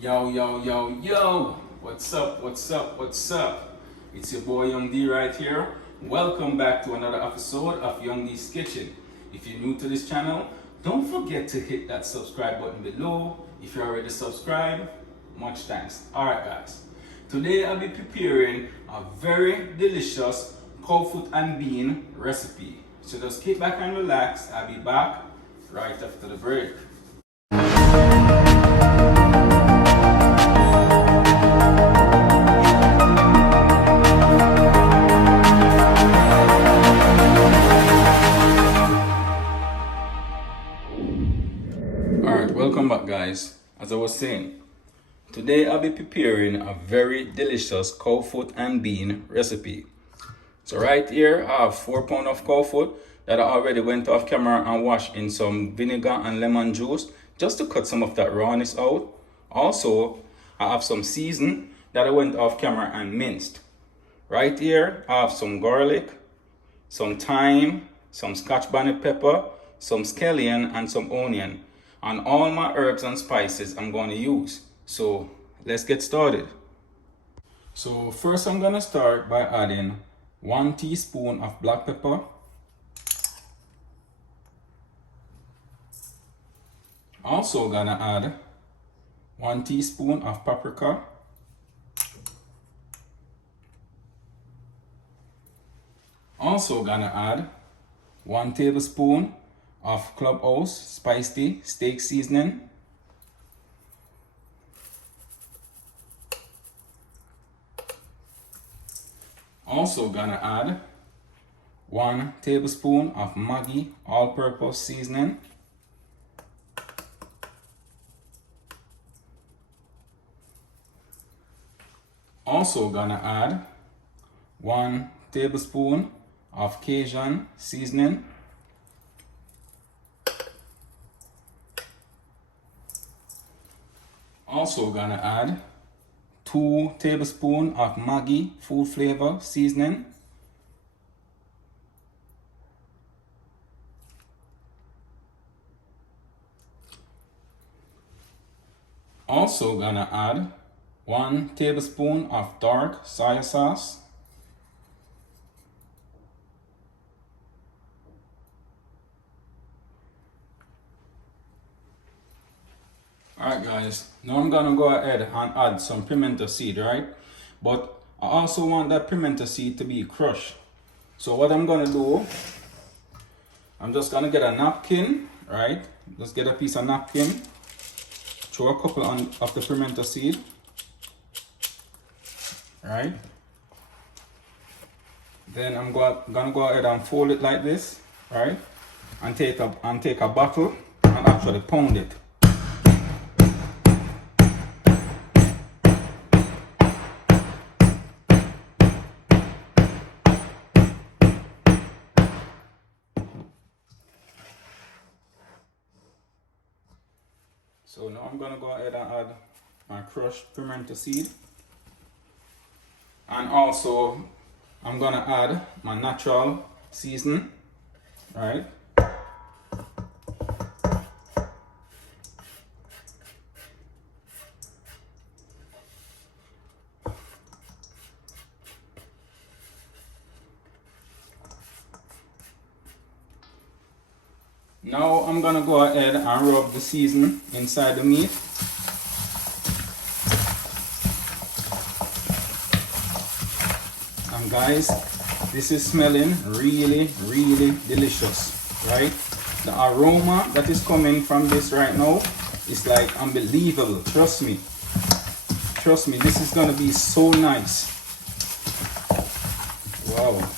Yo, yo, yo, yo! What's up, what's up, what's up? It's your boy Young D right here. Welcome back to another episode of Young D's Kitchen. If you're new to this channel, don't forget to hit that subscribe button below. If you're already subscribed, much thanks. Alright guys, today I'll be preparing a very delicious cow foot and bean recipe. So just kick back and relax. I'll be back right after the break. Alright, welcome back guys. As I was saying, today I'll be preparing a very delicious cow foot and bean recipe. So right here I have 4 pounds of cow foot that I already went off camera and washed in some vinegar and lemon juice just to cut some of that rawness out. Also, I have some season that I went off camera and minced. Right here I have some garlic, some thyme, some Scotch bonnet pepper, some scallion and some onion, and all my herbs and spices I'm going to use. So let's get started. So first I'm going to start by adding 1 teaspoon of black pepper, also gonna add 1 teaspoon of paprika, also gonna add 1 tablespoon of Clubhouse spicy steak seasoning, also gonna add 1 tablespoon of Maggi all-purpose seasoning, also gonna add 1 tablespoon of Cajun seasoning, also gonna add 2 tablespoons of Maggi food flavor seasoning, also gonna add 1 tablespoon of dark soya sauce, alright guys, now I'm gonna go ahead and add some pimento seed, right? But I also want that pimento seed to be crushed. So what I'm gonna do, I'm just gonna get a napkin, right? Just get a piece of napkin, throw a couple of the pimento seed, right? Then I'm gonna go ahead and fold it like this, right? And take a bottle and actually pound it. So now I'm gonna go ahead and add my crushed pimento seed, and also I'm gonna add my natural seasoning, right? Now I'm gonna go ahead and rub the seasoning inside the meat. And guys, this is smelling really, really delicious, right? The aroma that is coming from this right now is like unbelievable. Trust me, this is gonna be so nice. Wow.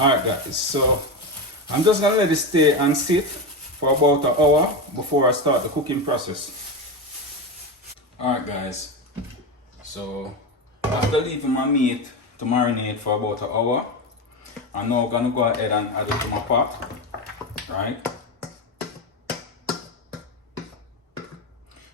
Alright guys, so I'm just gonna let it stay and sit for about an hour before I start the cooking process. Alright guys, so after leaving my meat to marinate for about an hour, I'm now gonna go ahead and add it to my pot, right?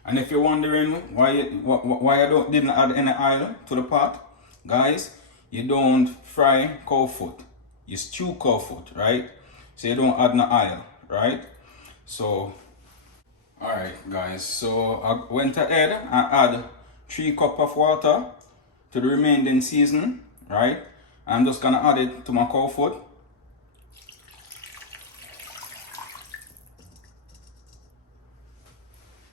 And if you're wondering why I didn't add any oil to the pot, guys, you don't fry cow foot. You stew cow foot, right? So you don't add no oil, right? So, alright guys, so I went ahead and add 3 cups of water to the remaining season, right? I'm just gonna add it to my cow foot.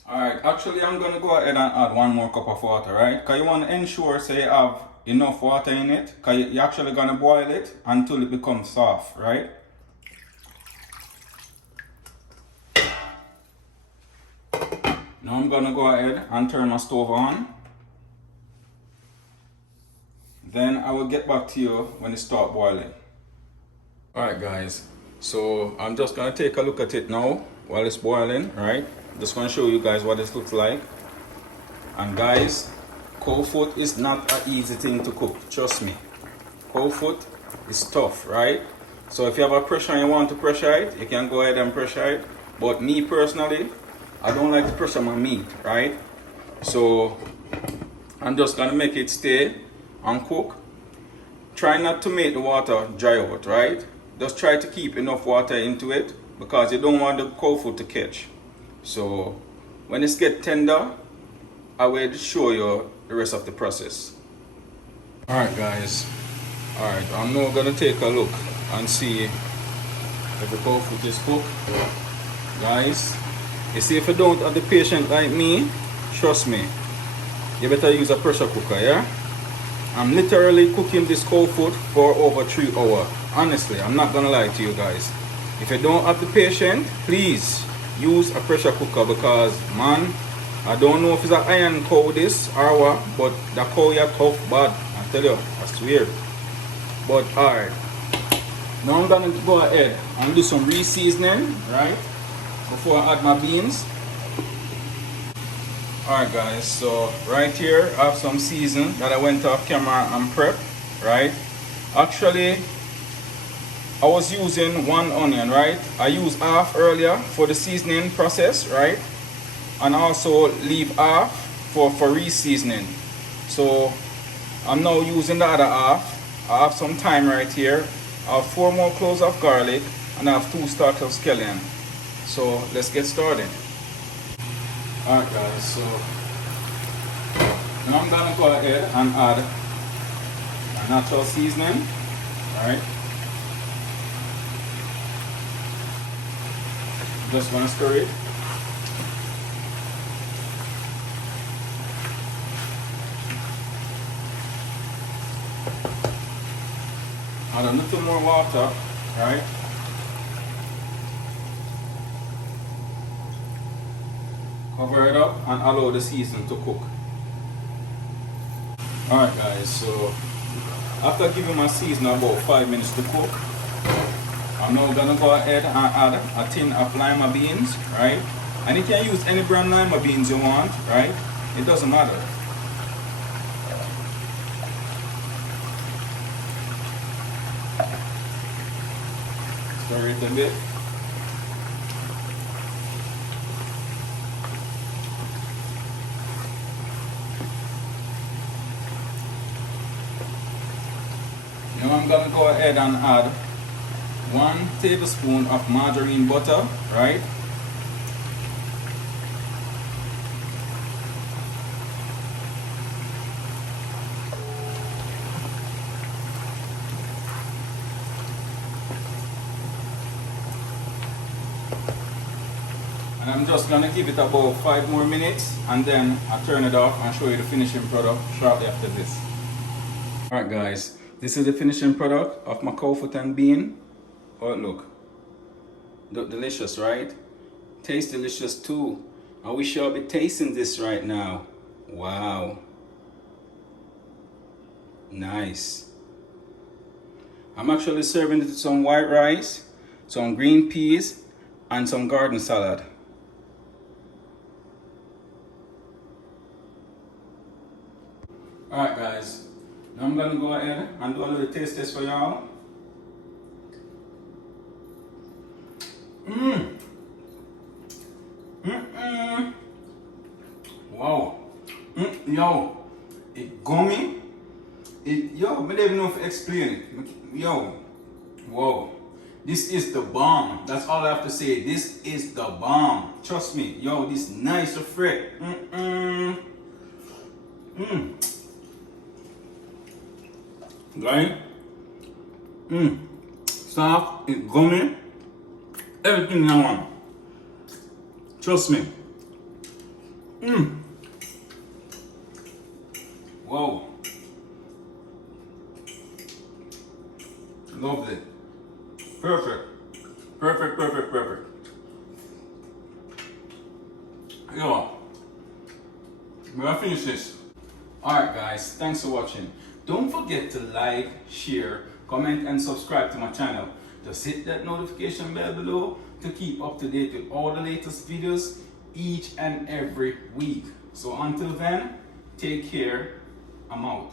Alright, actually I'm gonna go ahead and add 1 more cup of water, right? Because you want to ensure so you have enough water in it, because you're actually gonna boil it until it becomes soft, right? Now I'm gonna go ahead and turn my stove on. Then I will get back to you when it starts boiling. Alright guys, so I'm just gonna take a look at it now while it's boiling, right? Just gonna show you guys what this looks like. And guys, cow foot is not an easy thing to cook, trust me. Cow foot is tough, right? So if you have a pressure and you want to pressure it, you can go ahead and pressure it. But me personally, I don't like to pressure my meat, right? So I'm just gonna make it stay and cook. Try not to make the water dry out, right? Just try to keep enough water into it because you don't want the cow foot to catch. So when it gets tender, I will show you the rest of the process. Alright guys, alright, I'm now gonna take a look and see if the cow foot is cooked. Guys, you see, if you don't have the patience like me, trust me, you better use a pressure cooker, yeah? I'm literally cooking this cow foot for over 3 hours. Honestly, I'm not gonna lie to you guys. If you don't have the patience, please use a pressure cooker because, man, I don't know if it's an iron cow this or what, but the cow is tough bad. I tell you, I swear. But alright, now I'm gonna go ahead and do some re-seasoning, right? Before I add my beans. Alright guys, so right here I have some season that I went off camera and prep, right? Actually, I was using 1 onion, right? I used half earlier for the seasoning process, right? And also leave half for re-seasoning. So I'm now using the other half. I have some thyme right here. I have 4 more cloves of garlic and I have 2 stalks of scallion. So let's get started. Alright guys, so now I'm gonna go ahead and add a natural seasoning. Alright. Just gonna stir it. Add a little more water, right? Cover it up and allow the seasoning to cook. Alright guys, so after giving my seasoning about 5 minutes to cook, I'm now gonna go ahead and add a tin of lima beans, right? And you can use any brand lima beans you want, right? It doesn't matter. Stir it a bit. Now I'm gonna go ahead and add 1 tablespoon of margarine butter, right? And I'm just gonna give it about 5 more minutes and then I'll turn it off and show you the finishing product shortly after this. Alright guys, this is the finishing product of my cow foot and bean. Oh look delicious, right? Tastes delicious too. I wish y'all be tasting this right now. Wow, nice. I'm actually serving it with some white rice, some green peas and some garden salad. Alright guys, now I'm gonna go ahead and do a little taste test for y'all. Wow. Yo, it gummy Yo, I don't even know if to explain it. Yo, whoa. This is the bomb. That's all I have to say. This is the bomb. Trust me. Yo, this nice of fresh. Right? Soft, it's gummy. Everything I want. Trust me. Whoa. Lovely. Perfect. Perfect, perfect, perfect. Yo. I'm gonna finish this. Alright guys, thanks for watching. Don't forget to like, share, comment and subscribe to my channel. Just hit that notification bell below to keep up to date with all the latest videos each and every week. So until then, take care. I'm out.